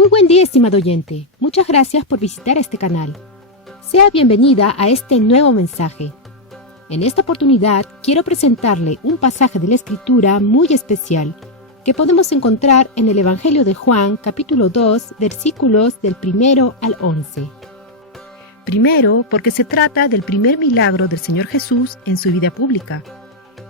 Muy buen día, estimado oyente. Muchas gracias por visitar este canal. Sea bienvenida a este nuevo mensaje. En esta oportunidad quiero presentarle un pasaje de la Escritura muy especial que podemos encontrar en el Evangelio de Juan, capítulo 2, versículos del 1 al 11. Primero, porque se trata del primer milagro del Señor Jesús en su vida pública.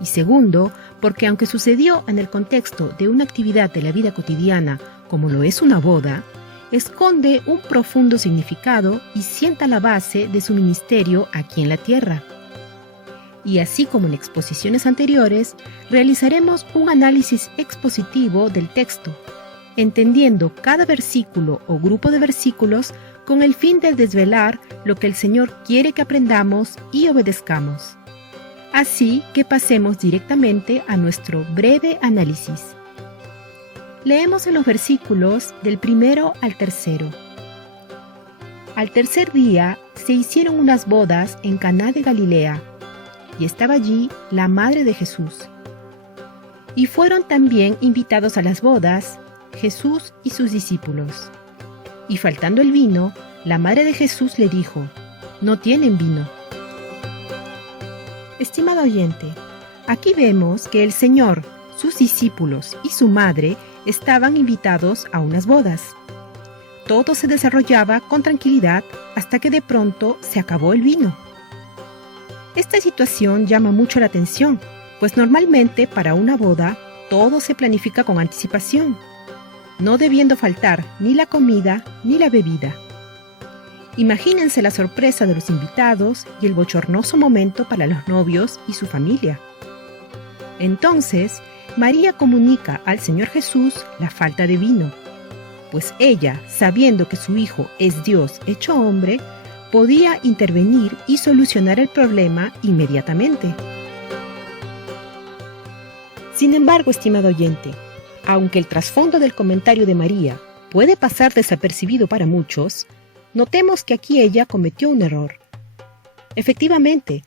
Y segundo, porque aunque sucedió en el contexto de una actividad de la vida cotidiana, como lo es una boda, esconde un profundo significado y sienta la base de su ministerio aquí en la tierra. Y así como en exposiciones anteriores, realizaremos un análisis expositivo del texto, entendiendo cada versículo o grupo de versículos con el fin de desvelar lo que el Señor quiere que aprendamos y obedezcamos. Así que pasemos directamente a nuestro breve análisis. Leemos en los versículos del 1 al 3. Al tercer día se hicieron unas bodas en Caná de Galilea, y estaba allí la madre de Jesús. Y fueron también invitados a las bodas Jesús y sus discípulos. Y faltando el vino, la madre de Jesús le dijo: «No tienen vino». Estimado oyente, aquí vemos que el Señor, sus discípulos y su madre estaban invitados a unas bodas. Todo se desarrollaba con tranquilidad hasta que de pronto se acabó el vino. Esta situación llama mucho la atención, pues normalmente para una boda todo se planifica con anticipación, no debiendo faltar ni la comida ni la bebida. Imagínense la sorpresa de los invitados y el bochornoso momento para los novios y su familia. Entonces, María comunica al Señor Jesús la falta de vino, pues ella, sabiendo que su hijo es Dios hecho hombre, podía intervenir y solucionar el problema inmediatamente. Sin embargo, estimado oyente, aunque el trasfondo del comentario de María puede pasar desapercibido para muchos, notemos que aquí ella cometió un error. Efectivamente,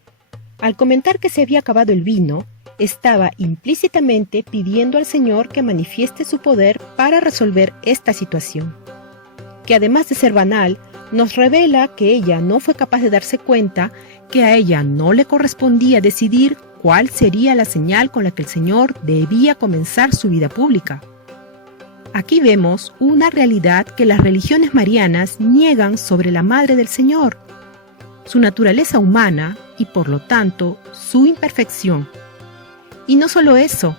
al comentar que se había acabado el vino, estaba implícitamente pidiendo al Señor que manifieste su poder para resolver esta situación, que además de ser banal, nos revela que ella no fue capaz de darse cuenta que a ella no le correspondía decidir cuál sería la señal con la que el Señor debía comenzar su vida pública. Aquí vemos una realidad que las religiones marianas niegan sobre la Madre del Señor, su naturaleza humana y por lo tanto su imperfección. Y no solo eso,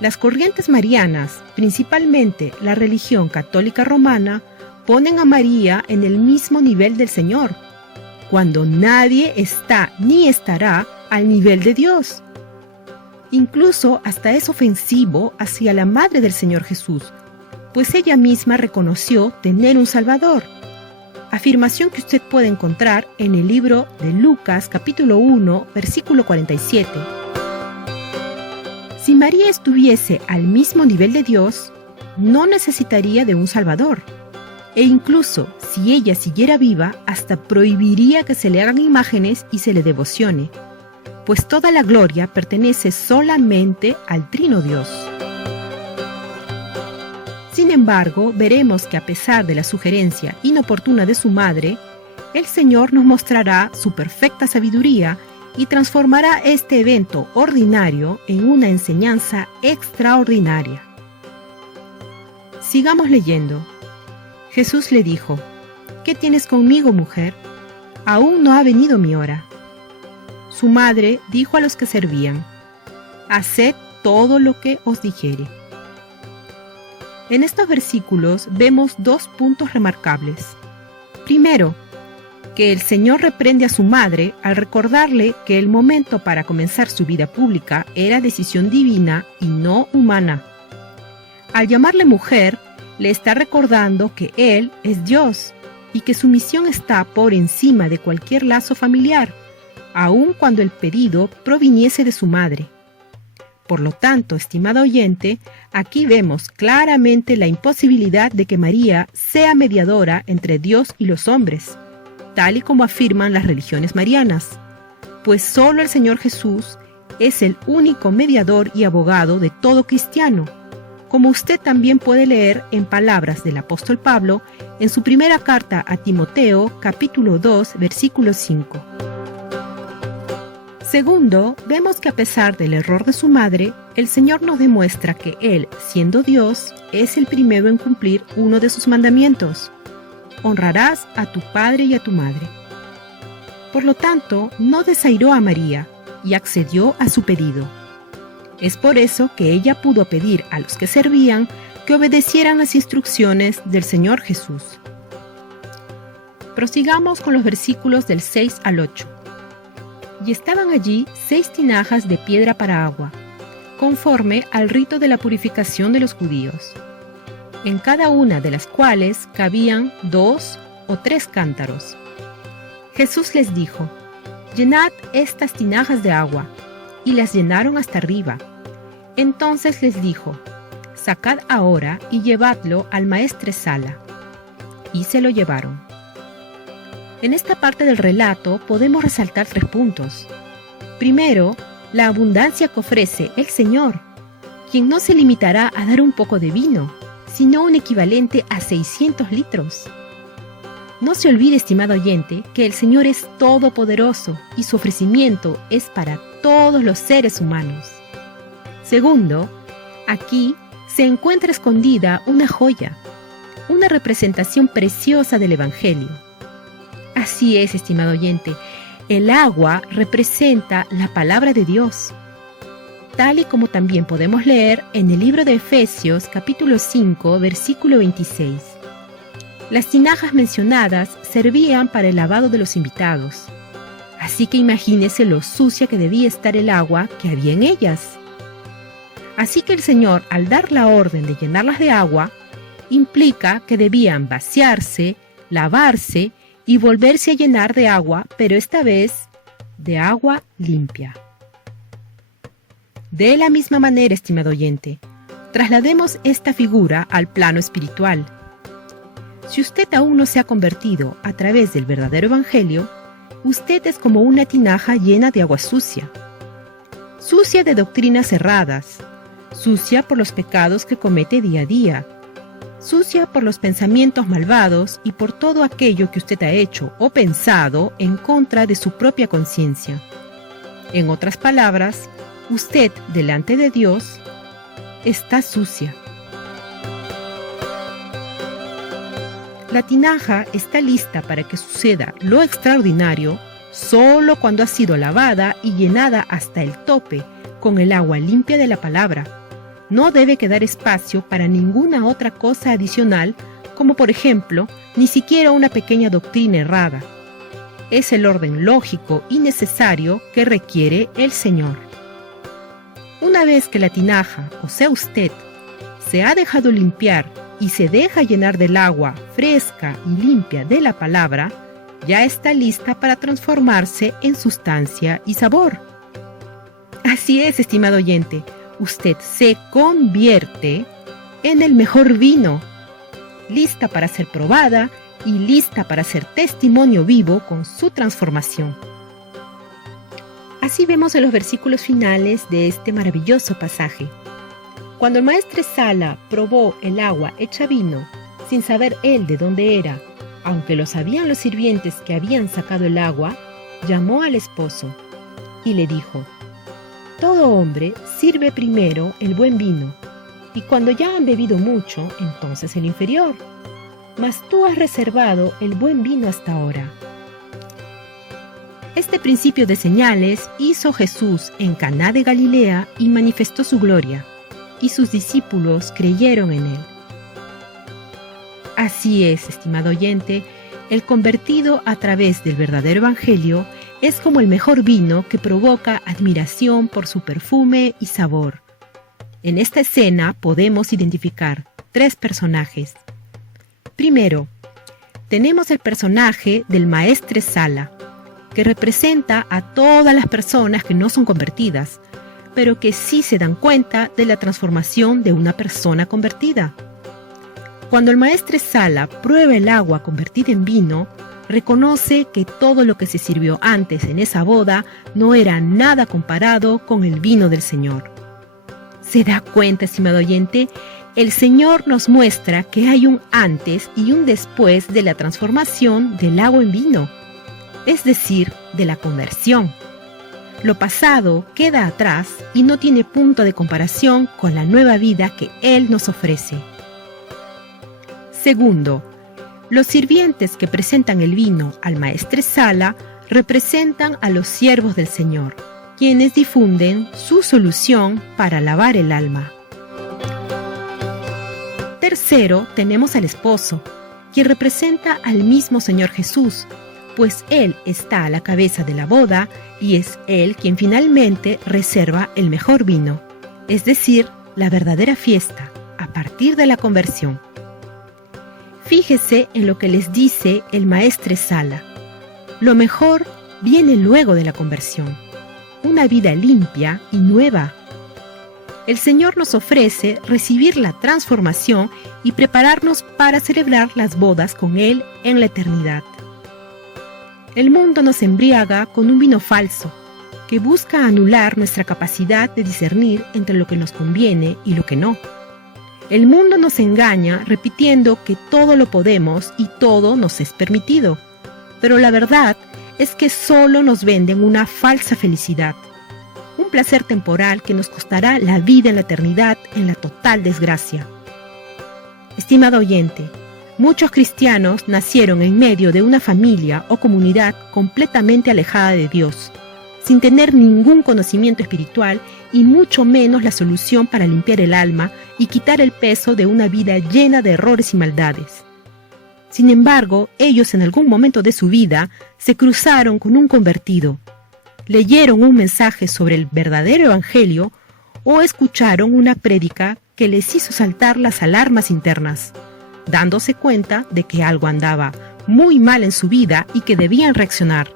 las corrientes marianas, principalmente la religión católica romana, ponen a María en el mismo nivel del Señor, cuando nadie está ni estará al nivel de Dios. Incluso hasta es ofensivo hacia la Madre del Señor Jesús, pues ella misma reconoció tener un Salvador. Afirmación que usted puede encontrar en el libro de Lucas, capítulo 1, versículo 47. Si María estuviese al mismo nivel de Dios, no necesitaría de un Salvador. E incluso, si ella siguiera viva, hasta prohibiría que se le hagan imágenes y se le devocione, pues toda la gloria pertenece solamente al Trino Dios. Sin embargo, veremos que a pesar de la sugerencia inoportuna de su madre, el Señor nos mostrará su perfecta sabiduría y transformará este evento ordinario en una enseñanza extraordinaria. Sigamos leyendo. Jesús le dijo: «¿Qué tienes conmigo, mujer? Aún no ha venido mi hora». Su madre dijo a los que servían: «Haced todo lo que os dijere». En estos versículos vemos dos puntos remarcables. Primero, que el Señor reprende a su madre al recordarle que el momento para comenzar su vida pública era decisión divina y no humana. Al llamarle mujer, le está recordando que Él es Dios y que su misión está por encima de cualquier lazo familiar, aun cuando el pedido proviniese de su madre. Por lo tanto, estimado oyente, aquí vemos claramente la imposibilidad de que María sea mediadora entre Dios y los hombres, tal y como afirman las religiones marianas, pues solo el Señor Jesús es el único mediador y abogado de todo cristiano, como usted también puede leer en palabras del apóstol Pablo en su primera carta a Timoteo, capítulo 2, versículo 5. Segundo, vemos que a pesar del error de su madre, el Señor nos demuestra que Él, siendo Dios, es el primero en cumplir uno de sus mandamientos: honrarás a tu padre y a tu madre. Por lo tanto, no desairó a María y accedió a su pedido. Es por eso que ella pudo pedir a los que servían que obedecieran las instrucciones del Señor Jesús. Prosigamos con los versículos del 6 al 8. Y estaban allí 6 tinajas de piedra para agua, conforme al rito de la purificación de los judíos, en cada una de las cuales cabían 2 o 3 cántaros. Jesús les dijo: llenad estas tinajas de agua, y las llenaron hasta arriba. Entonces les dijo: sacad ahora y llevadlo al maestresala. Y se lo llevaron. En esta parte del relato podemos resaltar 3 puntos. Primero, la abundancia que ofrece el Señor, quien no se limitará a dar un poco de vino, sino un equivalente a 600 litros. No se olvide, estimado oyente, que el Señor es todopoderoso y su ofrecimiento es para todos los seres humanos. Segundo, aquí se encuentra escondida una joya, una representación preciosa del Evangelio. Así es, estimado oyente, el agua representa la palabra de Dios, tal y como también podemos leer en el libro de Efesios, capítulo 5, versículo 26. Las tinajas mencionadas servían para el lavado de los invitados, así que imagínese lo sucia que debía estar el agua que había en ellas. Así que el Señor, al dar la orden de llenarlas de agua, implica que debían vaciarse, lavarse y volverse a llenar de agua, pero esta vez de agua limpia. De la misma manera, estimado oyente, traslademos esta figura al plano espiritual. Si usted aún no se ha convertido a través del verdadero Evangelio, usted es como una tinaja llena de agua sucia. Sucia de doctrinas erradas, sucia por los pecados que comete día a día, sucia por los pensamientos malvados y por todo aquello que usted ha hecho o pensado en contra de su propia conciencia. En otras palabras, usted, delante de Dios, está sucia. La tinaja está lista para que suceda lo extraordinario solo cuando ha sido lavada y llenada hasta el tope con el agua limpia de la palabra. No debe quedar espacio para ninguna otra cosa adicional, como por ejemplo, ni siquiera una pequeña doctrina errada. Es el orden lógico y necesario que requiere el Señor. Una vez que la tinaja, o sea usted, se ha dejado limpiar y se deja llenar del agua fresca y limpia de la palabra, ya está lista para transformarse en sustancia y sabor. Así es, estimado oyente, usted se convierte en el mejor vino, lista para ser probada y lista para ser testimonio vivo con su transformación. Así vemos en los versículos finales de este maravilloso pasaje. Cuando el maestresala probó el agua hecha vino, sin saber él de dónde era, aunque lo sabían los sirvientes que habían sacado el agua, llamó al esposo y le dijo: todo hombre sirve primero el buen vino, y cuando ya han bebido mucho, entonces el inferior. Mas tú has reservado el buen vino hasta ahora. Este principio de señales hizo Jesús en Caná de Galilea y manifestó su gloria, y sus discípulos creyeron en él. Así es, estimado oyente, el convertido a través del verdadero Evangelio es como el mejor vino que provoca admiración por su perfume y sabor. En esta escena podemos identificar 3 personajes. Primero, tenemos el personaje del maestresala, que representa a todas las personas que no son convertidas, pero que sí se dan cuenta de la transformación de una persona convertida. Cuando el maestresala prueba el agua convertida en vino, reconoce que todo lo que se sirvió antes en esa boda no era nada comparado con el vino del Señor. ¿Se da cuenta, estimado oyente, el Señor nos muestra que hay un antes y un después de la transformación del agua en vino, es decir, de la conversión. Lo pasado queda atrás y no tiene punto de comparación con la nueva vida que Él nos ofrece. Segundo, los sirvientes que presentan el vino al maestresala representan a los siervos del Señor, quienes difunden su solución para lavar el alma. Tercero, tenemos al esposo, quien representa al mismo Señor Jesús, pues Él está a la cabeza de la boda y es Él quien finalmente reserva el mejor vino, es decir, la verdadera fiesta, a partir de la conversión. Fíjese en lo que les dice el maestresala. Lo mejor viene luego de la conversión, una vida limpia y nueva. El Señor nos ofrece recibir la transformación y prepararnos para celebrar las bodas con Él en la eternidad. El mundo nos embriaga con un vino falso, que busca anular nuestra capacidad de discernir entre lo que nos conviene y lo que no. El mundo nos engaña repitiendo que todo lo podemos y todo nos es permitido, pero la verdad es que solo nos venden una falsa felicidad, un placer temporal que nos costará la vida en la eternidad en la total desgracia. Estimado oyente, muchos cristianos nacieron en medio de una familia o comunidad completamente alejada de Dios, sin tener ningún conocimiento espiritual y mucho menos la solución para limpiar el alma y quitar el peso de una vida llena de errores y maldades. Sin embargo, ellos en algún momento de su vida se cruzaron con un convertido, leyeron un mensaje sobre el verdadero evangelio o escucharon una prédica que les hizo saltar las alarmas internas, dándose cuenta de que algo andaba muy mal en su vida y que debían reaccionar.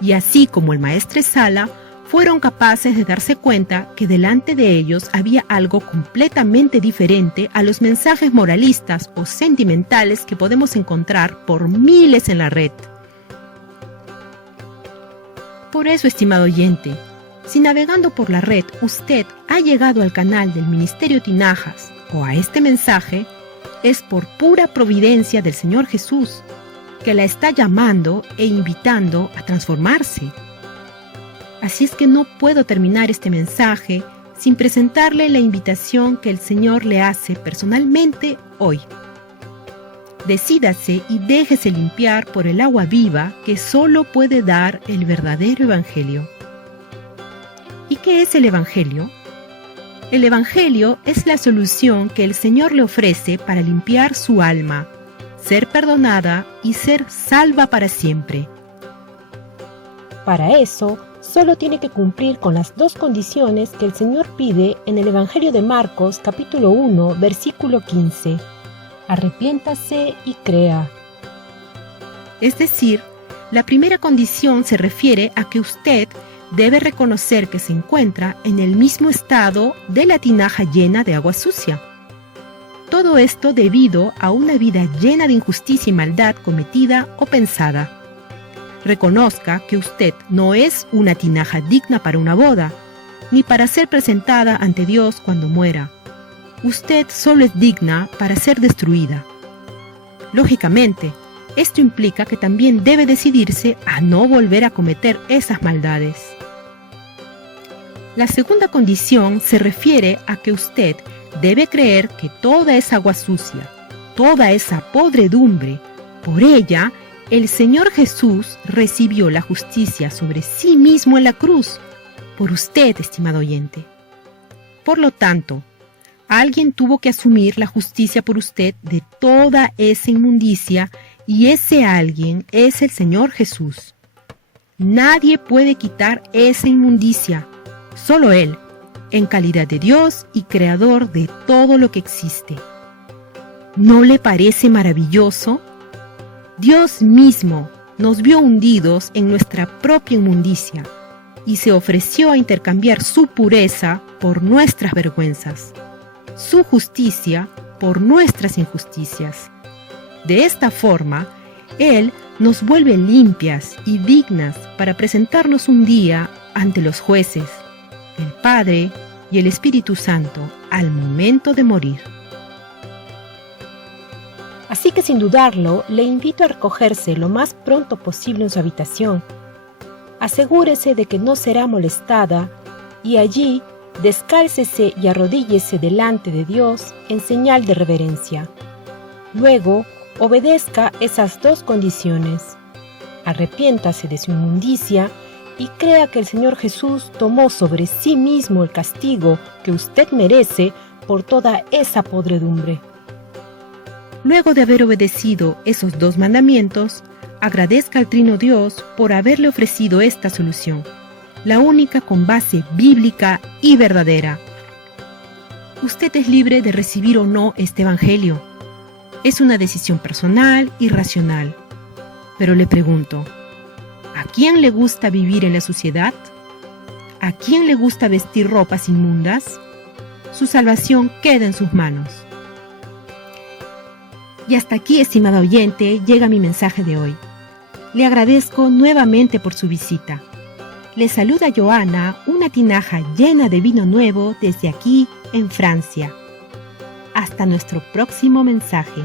Y así como el maestresala, fueron capaces de darse cuenta que delante de ellos había algo completamente diferente a los mensajes moralistas o sentimentales que podemos encontrar por miles en la red. Por eso, estimado oyente, si navegando por la red usted ha llegado al canal del Ministerio Tinajas o a este mensaje, es por pura providencia del Señor Jesús, que la está llamando e invitando a transformarse. Así es que no puedo terminar este mensaje sin presentarle la invitación que el Señor le hace personalmente hoy. Decídase y déjese limpiar por el agua viva que solo puede dar el verdadero Evangelio. ¿Y qué es el Evangelio? El Evangelio es la solución que el Señor le ofrece para limpiar su alma, ser perdonada y ser salva para siempre. Para eso, solo tiene que cumplir con las dos condiciones que el Señor pide en el Evangelio de Marcos, capítulo 1, versículo 15. Arrepiéntase y crea. Es decir, la primera condición se refiere a que usted debe reconocer que se encuentra en el mismo estado de la tinaja llena de agua sucia. Todo esto debido a una vida llena de injusticia y maldad cometida o pensada. Reconozca que usted no es una tinaja digna para una boda, ni para ser presentada ante Dios cuando muera. Usted solo es digna para ser destruida. Lógicamente, esto implica que también debe decidirse a no volver a cometer esas maldades. La segunda condición se refiere a que usted debe creer que toda esa agua sucia, toda esa podredumbre, por ella, el Señor Jesús recibió la justicia sobre sí mismo en la cruz, por usted, estimado oyente. Por lo tanto, alguien tuvo que asumir la justicia por usted de toda esa inmundicia y ese alguien es el Señor Jesús. Nadie puede quitar esa inmundicia, solo Él, en calidad de Dios y creador de todo lo que existe. ¿No le parece maravilloso? Dios mismo nos vio hundidos en nuestra propia inmundicia y se ofreció a intercambiar su pureza por nuestras vergüenzas, su justicia por nuestras injusticias. De esta forma, Él nos vuelve limpias y dignas para presentarnos un día ante los jueces, el Padre y el Espíritu Santo al momento de morir. Así que sin dudarlo, le invito a recogerse lo más pronto posible en su habitación. Asegúrese de que no será molestada y allí descálcese y arrodíllese delante de Dios en señal de reverencia. Luego, obedezca esas dos condiciones. Arrepiéntase de su inmundicia y crea que el Señor Jesús tomó sobre sí mismo el castigo que usted merece por toda esa podredumbre. Luego de haber obedecido esos dos mandamientos, agradezca al Trino Dios por haberle ofrecido esta solución, la única con base bíblica y verdadera. Usted es libre de recibir o no este Evangelio. Es una decisión personal y racional. Pero le pregunto, ¿a quién le gusta vivir en la suciedad? ¿A quién le gusta vestir ropas inmundas? Su salvación queda en sus manos. Y hasta aquí, estimado oyente, llega mi mensaje de hoy. Le agradezco nuevamente por su visita. Le saluda Joana, una tinaja llena de vino nuevo desde aquí, en Francia. Hasta nuestro próximo mensaje.